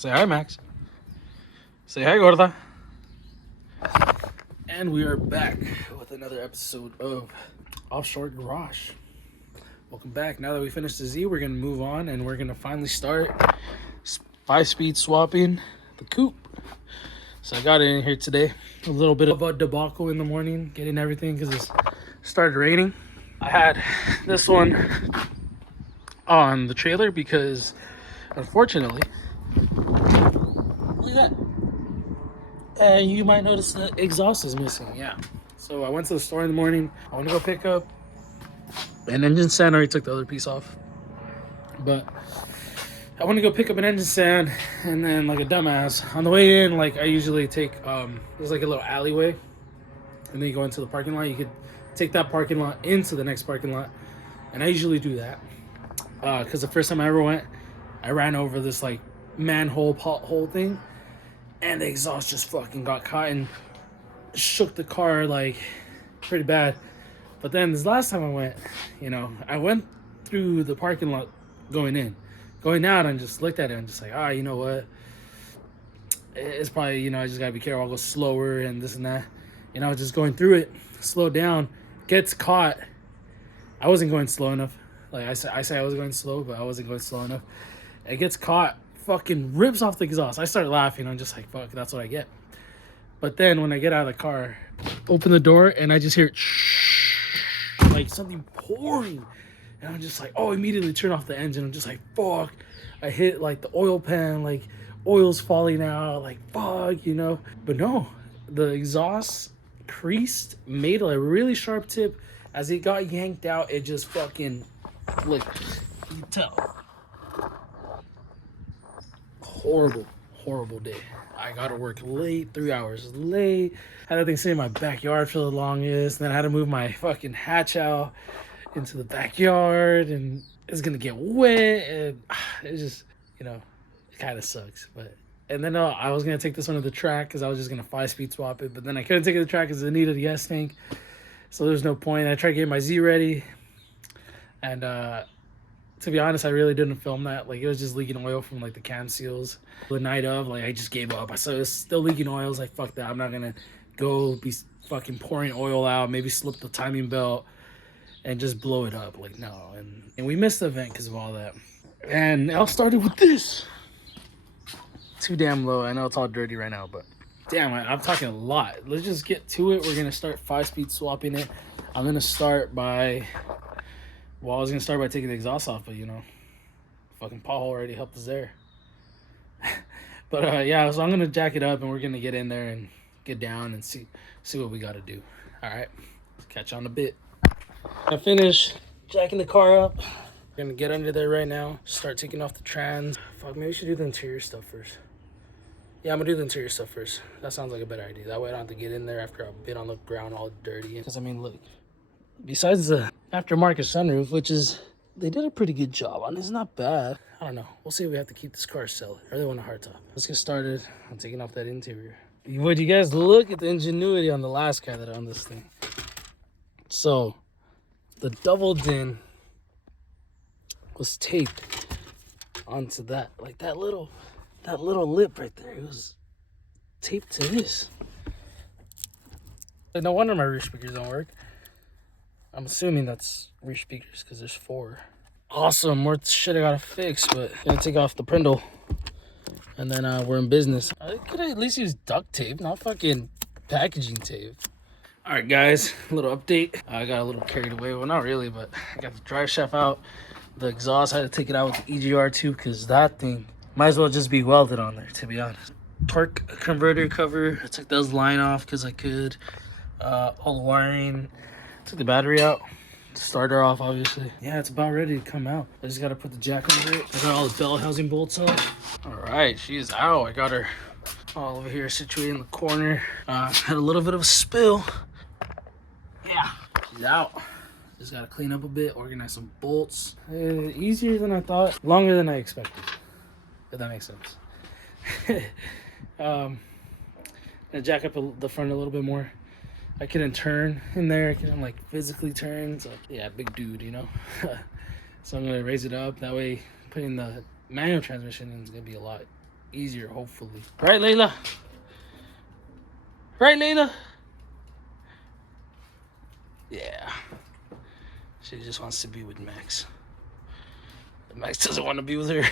Say hi, Max. Say hi, Gorda. And we are back with another episode of Offshore Garage. Welcome back. Now that we finished the Z, we're going to move on and we're going to finally start 5-speed swapping the coupe. So I got it in here today. A little bit of a debacle in the morning, getting everything because it started raining. I had this one on the trailer because, unfortunately, look at that. You might notice the exhaust is missing. Yeah. So I went to the store in the morning. I went to go pick up an engine stand. I already took the other piece off. But I went to go pick up an engine stand, and then like a dumbass on the way in, like I usually take there's like a little alleyway, and then you go into the parking lot. You could take that parking lot into the next parking lot, and I usually do that because the first time I ever went, I ran over this like manhole pothole thing, and the exhaust just fucking got caught and shook the car like pretty bad. But then this last time I went, I went through the parking lot going in. Going out, and just looked at it and just like, you know what? It's probably, I just gotta be careful. I'll go slower and this and that. Just going through it, slow down, gets caught. I wasn't going slow enough. Like I say I was going slow, but I wasn't going slow enough. It gets caught, fucking rips off the exhaust. I start laughing. I'm just like, fuck, that's what I get. But then when I get out of the car, open the door, and I just hear like something pouring. And I'm just like, immediately turn off the engine. I'm just like, fuck. I hit like the oil pan, like oil's falling out, like fuck, But no, the exhaust creased, made a really sharp tip. As it got yanked out, it just fucking flicked. You can tell. Horrible day. I got to work late, 3 hours late. Had that thing sitting in my backyard for the longest. And then I had to move my fucking hatch out into the backyard, and it's gonna get wet, and it just, it kind of sucks. And then I was gonna take this one to the track because I was just gonna 5-speed swap it, but then I couldn't take it to the track because it needed a gas tank, so there's no point. I tried getting my Z ready, and to be honest, I really didn't film that. Like, it was just leaking oil from like the cam seals. The night of, like, I just gave up. I saw it was still leaking oil. I was like, fuck that. I'm not gonna go be fucking pouring oil out, maybe slip the timing belt and just blow it up. Like, no. And we missed the event because of all that. And it all started with this. Too damn low. I know it's all dirty right now, but damn, I'm talking a lot. Let's just get to it. We're going to start 5-speed swapping it. I'm going to start by, I was going to start by taking the exhaust off, but, fucking pothole already helped us there. But, yeah, so I'm going to jack it up, and we're going to get in there and get down and see what we got to do. All right. Catch you on a bit. I finished jacking the car up. We're gonna get under there right now. Start taking off the trans. Fuck, maybe we should do the interior stuff first. Yeah, I'm gonna do the interior stuff first. That sounds like a better idea. That way I don't have to get in there after I've been on the ground all dirty. Because, look, besides the aftermarket sunroof, which is, they did a pretty good job on. It's not bad. I don't know. We'll see if we have to keep this car or sell it. I really want a hardtop. Let's get started on taking off that interior. Would you guys look at the ingenuity on the last guy that owned this thing? So, the double din was taped onto that, like that little lip right there. It was taped to this. And no wonder my rear speakers don't work. I'm assuming that's rear speakers because there's 4. Awesome, more shit I gotta fix, but I'm gonna take off the prindle, and then we're in business. I could at least use duct tape, not fucking packaging tape. All right, guys, a little update. I got a little carried away. Well, not really, but I got the drive shaft out. The exhaust, I had to take it out with the EGR too, because that thing might as well just be welded on there, to be honest. Torque converter cover, I took those line off because I could. All the wiring. Took the battery out. Starter off, obviously. Yeah, it's about ready to come out. I just got to put the jack under it. I got all the belt housing bolts off. All right, she's out. I got her all over here situated in the corner. Had a little bit of a spill. Yeah, she's out. Just gotta clean up a bit, organize some bolts. Easier than I thought, longer than I expected, if that makes sense. And jack up the front a little bit more. I couldn't turn in there. I couldn't like physically turn. So yeah, big dude, So I'm gonna raise it up. That way, putting the manual transmission in is gonna be a lot easier, hopefully. Right, Layla? Right, Layla? Yeah. She just wants to be with Max. Max doesn't want to be with her.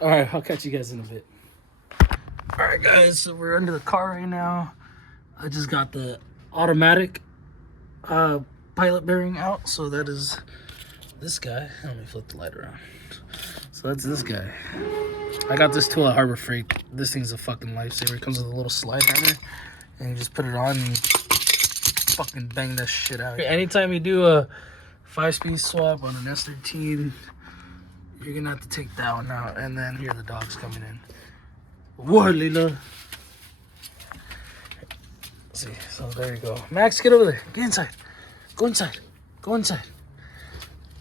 All right, I'll catch you guys in a bit. All right, guys, so we're under the car right now. I just got the automatic pilot bearing out, so that is this guy. Let me flip the light around. So that's this guy. I got this tool at Harbor Freight. This thing's a fucking lifesaver. It comes with a little slide hammer, and you just put it on and fucking bang that shit out. Anytime you do a 5-speed swap on an S13, you're gonna have to take that one out. And then here the dog's coming in. What, Lila? See, so there you go. Max, get over there. Get inside. Go inside. Go inside.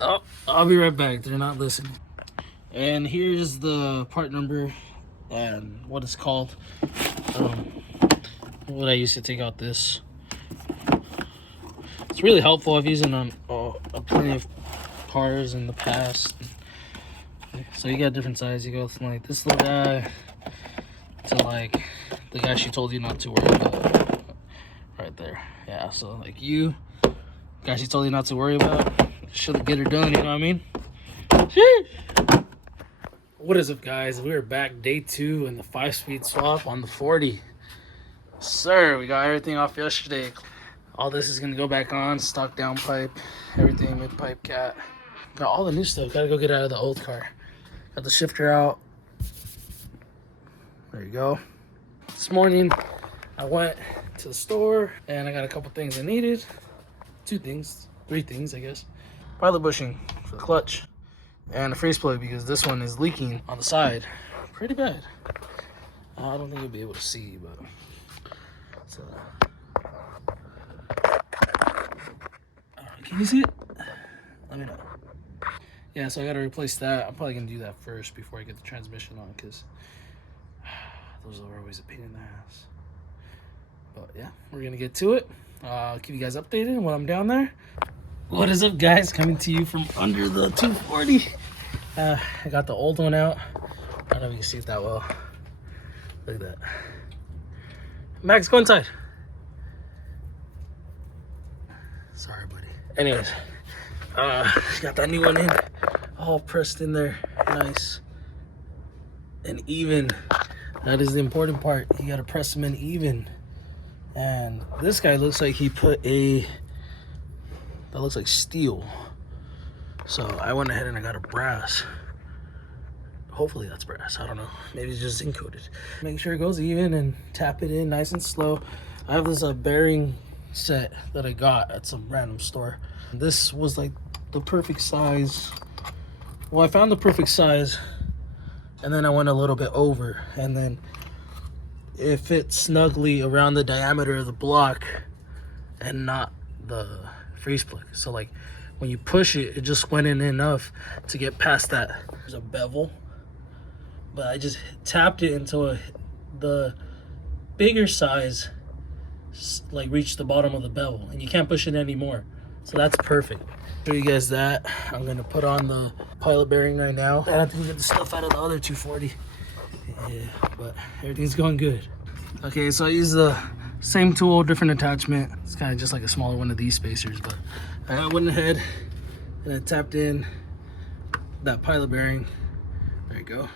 Oh, I'll be right back. They're not listening. And here's the part number and what it's called. What I used to take out this. It's really helpful. I've used it on plenty of cars in the past. So you got different sizes. You go from like this little guy to like the guy she told you not to worry about. Right there. Yeah, so like you, guy she told you not to worry about, should get her done, you know what I mean? Sheesh. What is up, guys? We're back, day 2 in the 5-speed swap on the 40. Sir, we got everything off yesterday. All this is gonna go back on, stock down pipe, everything mid pipe cat. Got all the new stuff, gotta go get out of the old car. Got the shifter out. There you go. This morning, I went to the store and I got a couple things I needed. 3 things, I guess. Pilot bushing for the clutch and a freeze plug because this one is leaking on the side pretty bad. I don't think you'll be able to see, but so, can you see it? Let me know. Yeah, so I gotta replace that. I'm probably gonna do that first before I get the transmission on because those are always a pain in the ass. But yeah, we're gonna get to it. I'll keep you guys updated when I'm down there. What is up, guys? Coming to you from under the 240. I got the old one out. I don't know if you can see it that well. Look at that. Max, go inside. Sorry, buddy. Anyways, got that new one in. All pressed in there. Nice. And even. That is the important part. You gotta press them in even. And this guy looks like he put that looks like steel. So I went ahead and I got a brass. Hopefully that's brass, I don't know. Maybe it's just zinc coated. Make sure it goes even and tap it in nice and slow. I have this bearing set that I got at some random store. This was like the perfect size. Well, I found the perfect size and then I went a little bit over, and then it fits snugly around the diameter of the block and not the freeze plug. So like when you push it, it just went in enough to get past that. There's a bevel, but I just tapped it until the bigger size like reached the bottom of the bevel, and you can't push it anymore. So that's perfect. Show you guys that. I'm gonna put on the pilot bearing right now. I have to get the stuff out of the other 240. Yeah, but everything's going good. Okay, so I use the same tool, different attachment. It's kind of just like a smaller one of these spacers, but I went ahead and I tapped in that pilot bearing. There you go.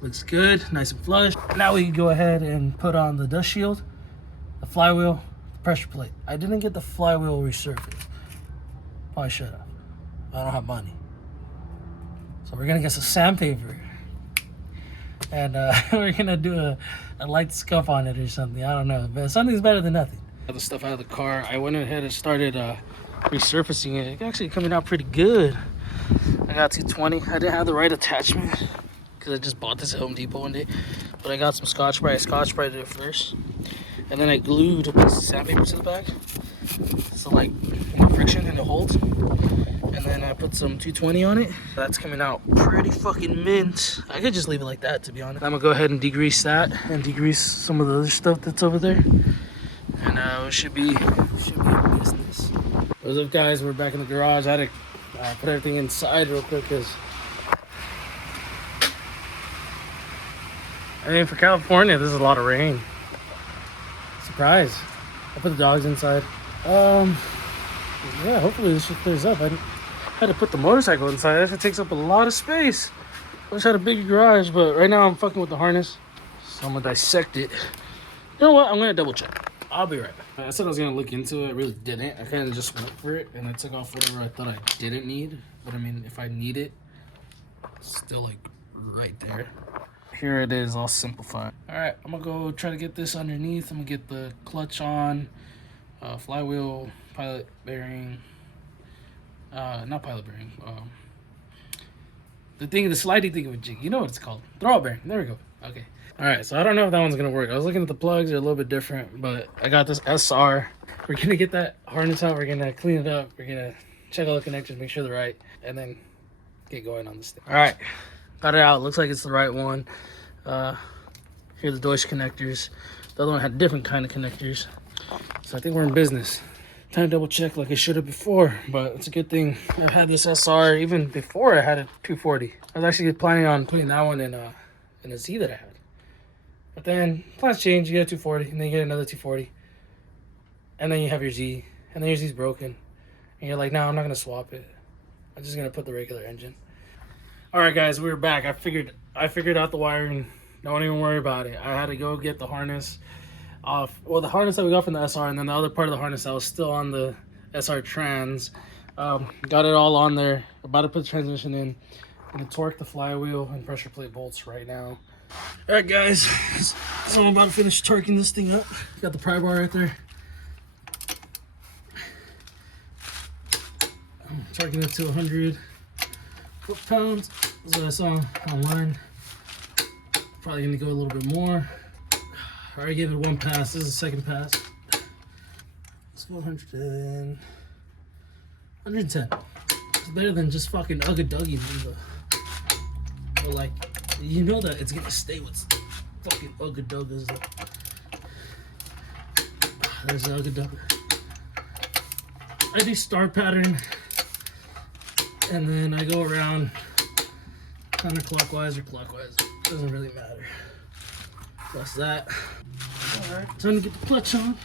Looks good, nice and flush. Now we can go ahead and put on the dust shield, the flywheel, the pressure plate. I didn't get the flywheel resurfaced. Probably should have. I don't have money. So we're gonna get some sandpaper. And we're gonna do a light scuff on it or something. I don't know, but something's better than nothing. Got the stuff out of the car. I went ahead and started resurfacing it. It's actually coming out pretty good. I got 220. I didn't have the right attachment because I just bought this at Home Depot one day. But I got some Scotch-Brite. I Scotch-Brited it first, and then I glued a piece of sandpaper to the back, so like more friction and it holds. And then I put some 220 on it. That's coming out pretty fucking mint. I could just leave it like that, to be honest. I'm gonna go ahead and degrease that and degrease some of the other stuff that's over there. And it should be business. What's up, guys? We're back in the garage. I had to put everything inside real quick because I mean, for California, there's a lot of rain. Surprise. I put the dogs inside. Yeah, hopefully this shit clears up. I had to put the motorcycle inside. That takes up a lot of space. I wish I had a bigger garage, but right now I'm fucking with the harness. So I'm gonna dissect it. You know what? I'm gonna double check. I'll be right back. I said I was gonna look into it. I really didn't. I kind of just went for it, and I took off whatever I thought I didn't need. But I mean, if I need it, it's still like right there. Here it is, all simplified. All right, I'm gonna go try to get this underneath. I'm gonna get the clutch on, flywheel, pilot bearing, not pilot bearing. The sliding thing with jig. You know what it's called? Throw bearing. There we go. Okay. All right, so I don't know if that one's gonna work. I was looking at the plugs; they're a little bit different, but I got this SR. We're gonna get that harness out. We're gonna clean it up. We're gonna check all the connectors, make sure they're right, and then get going on this thing. All right, got it out. Looks like it's the right one. Here are the Deutsch connectors. The other one had different kind of connectors, so I think we're in business. Time to double check like I should have before, but it's a good thing I've had this SR even before I had a 240. I was actually planning on putting that one in a Z that I had. But then plans change, you get a 240, and then you get another 240. And then you have your Z, and then your Z's broken. And you're like, no, I'm not gonna swap it. I'm just gonna put the regular engine. Alright guys, we're back. I figured out the wiring. Don't even worry about it. I had to go get the harness off. Well, the harness that we got from the SR, and then the other part of the harness that was still on the SR Trans. Got it all on there. About to put the transmission in. I'm gonna torque the flywheel and pressure plate bolts right now. Alright guys, so I'm about to finish torquing this thing up. Got the pry bar right there. I'm torquing it to 100 foot-pounds. That's what I saw online. Probably gonna go a little bit more. I already gave it one pass. This is the second pass. Let's go 110. It's better than just fucking ugga-duggy. But like, you know that it's gonna stay with fucking ugga-duggas. There's the ugga-dugga. I do star pattern, and then I go around counterclockwise or clockwise. Doesn't really matter. Plus that. Alright, time to get the clutch on.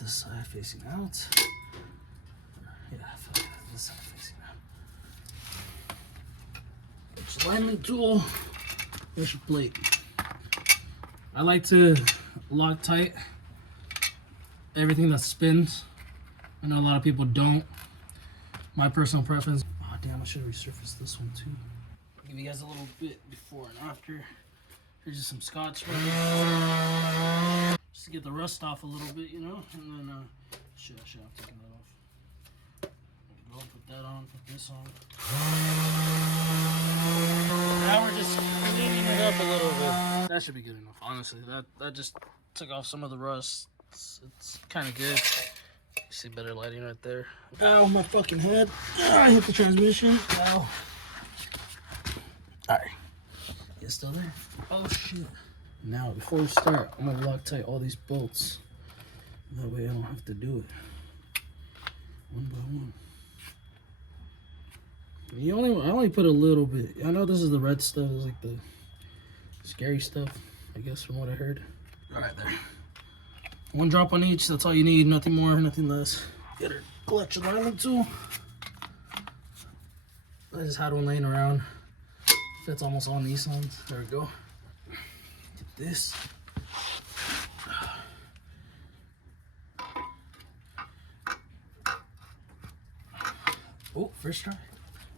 This side facing out. Yeah, I feel like this side facing out. It's alignment tool. Pressure plate. I like to lock tight everything that spins. I know a lot of people don't. My personal preference. Oh damn, I should have resurfaced this one too. I'll give you guys a little bit before and after. Here's just some Scotch just to get the rust off a little bit, you know. And then shit, I should have taken that off. There we go, put that on, put this on. Now we're just cleaning it up a little bit. That should be good enough, honestly. That just took off some of the rust. It's kind of good. You see better lighting right there. Ow, my fucking head. I hit the transmission. Ow. Alright. You still there? Oh shit. Now, before we start, I'm gonna lock tight all these bolts. That way I don't have to do it one by one. I only put a little bit. I know this is the red stuff. It's like the scary stuff, I guess, from what I heard. Alright, there. One drop on each. That's all you need. Nothing more, nothing less. Get our clutch alignment tool. I just had one laying around. Fits almost all Nissans. There we go. Get this. Oh, first try.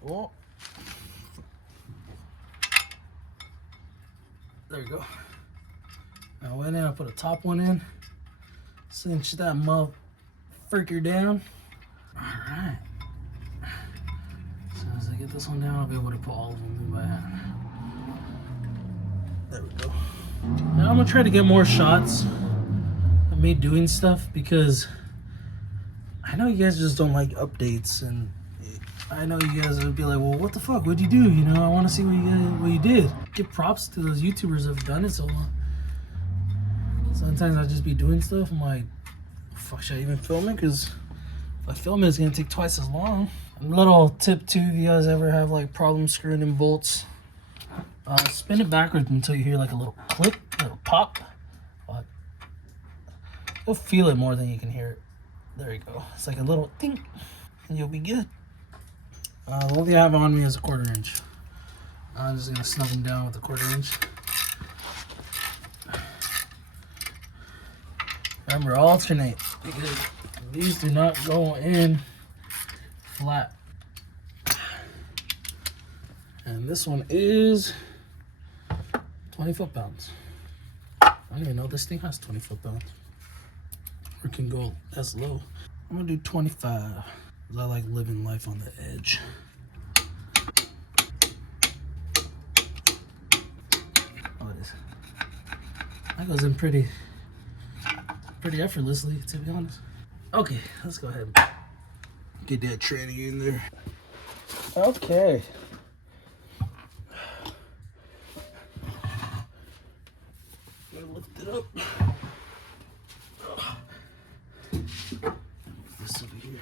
Oh. There we go. I went in, I put a top one in. Cinch that motherfucker down. Alright. As soon as I get this one down, I'll be able to put all of them in by hand. There we go. Now I'm gonna try to get more shots of me doing stuff because I know you guys just don't like updates, and I know you guys would be like, well, what the fuck? What'd you do? You know, I want to see what you did. Give props to those YouTubers that have done it so long. Sometimes I just be doing stuff. I'm like, fuck, should I even film it? Because If I film it, it's gonna take twice as long. A little tip too, if you guys ever have like problems screwing in bolts, spin it backwards until you hear like a little click, a little pop. You'll feel it more than you can hear it. There you go. It's like a little ding, and you'll be good. The only thing I have on me is a 1/4 inch. I'm just gonna snug them down with a 1/4 inch. Remember, alternate, because these do not go in flat. And this one is 20 foot-pounds. I don't even know this thing has 20 foot-pounds. Or can go as low. I'm gonna do 25, because I like living life on the edge. Oh, it is. That goes in pretty effortlessly, to be honest. Okay, let's go ahead and get that tranny in there. Okay. I'm gonna lift it up. This over here.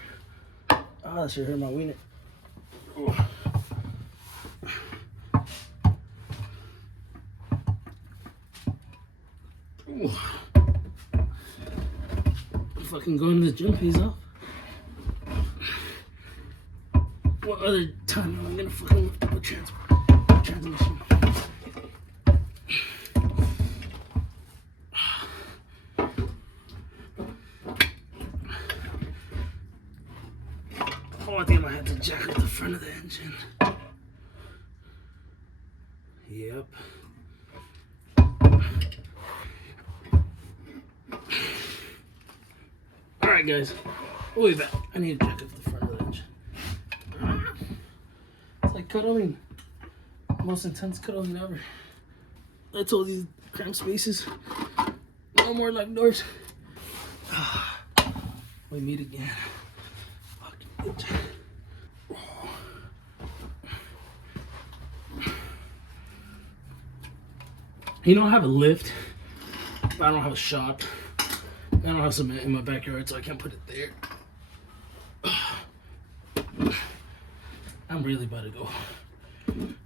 Ah, that should hurt my wiener. Ooh. Fucking going to the gym pays off. What other time am I gonna fucking lift up a transmission? Oh, I think I might have to jack up the front of the engine. Yep. Alright guys, we'll be back. I need to jack up the front of the engine. It's like cuddling. Most intense cuddling ever. I told these cramped spaces, no more like doors. We meet again. Fucking bitch. You know, I have a lift, but I don't have a shop. I don't have cement in my backyard, so I can't put it there. I'm really about to go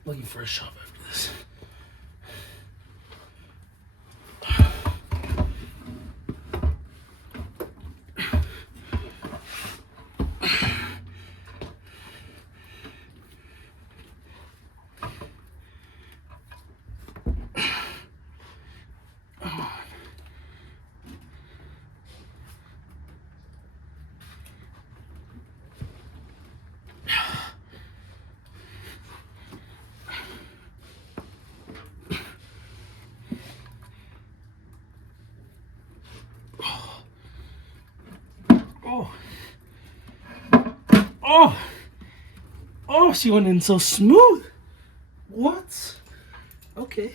looking for a shop after this. Oh, she went in so smooth. What? Okay.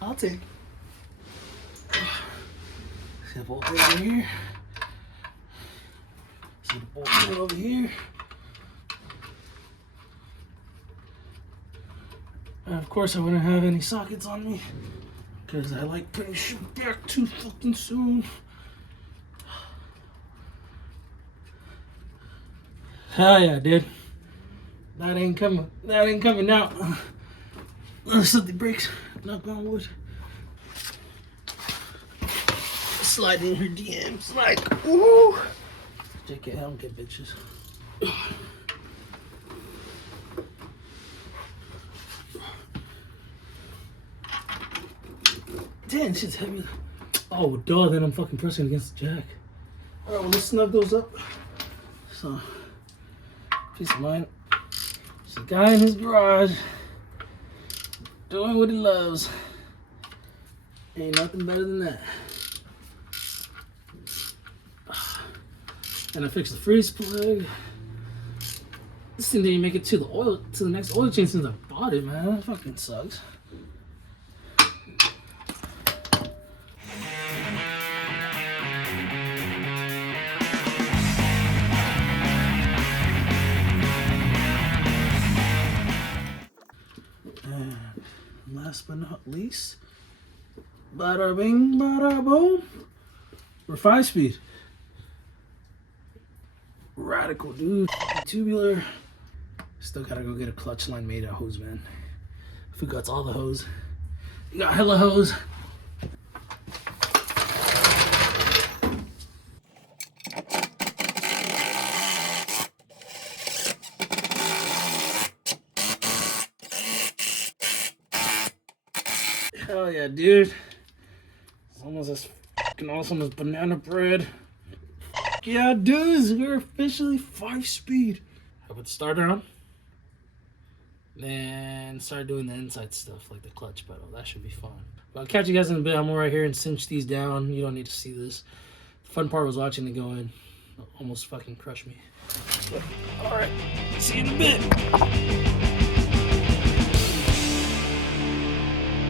I'll take. See the bolt over here. See the bolt over here. And of course, I wouldn't have any sockets on me because I like putting shit back too fucking soon. Hell yeah, dude. That ain't coming. That ain't coming out. Something breaks. Knock on wood. Slide in her DMs like, ooh. JK, I don't get bitches. Damn, shit's heavy. Oh, duh, then I'm fucking pressing against the jack. Alright, well, let's snug those up. So, peace of mind. There's a guy in his garage doing what he loves. Ain't nothing better than that. And I fixed the freeze plug. This thing didn't make it to the next oil change since I bought it, man. That fucking sucks. And last but not least, bada bing, bada boom. We're 5-speed. Radical, dude. Tubular. Still gotta go get a clutch line made of hose, man. Forgot all the hose. You got hella hose. Hell yeah, dude. It's almost as fucking awesome as banana bread. Yeah, dudes, we're officially 5-speed. I put the starter on. Then start doing the inside stuff like the clutch pedal. That should be fun. But I'll catch you guys in a bit. I'm right here and cinch these down. You don't need to see this. The fun part was watching it go in. Almost fucking crushed me. But, all right, see you in a bit.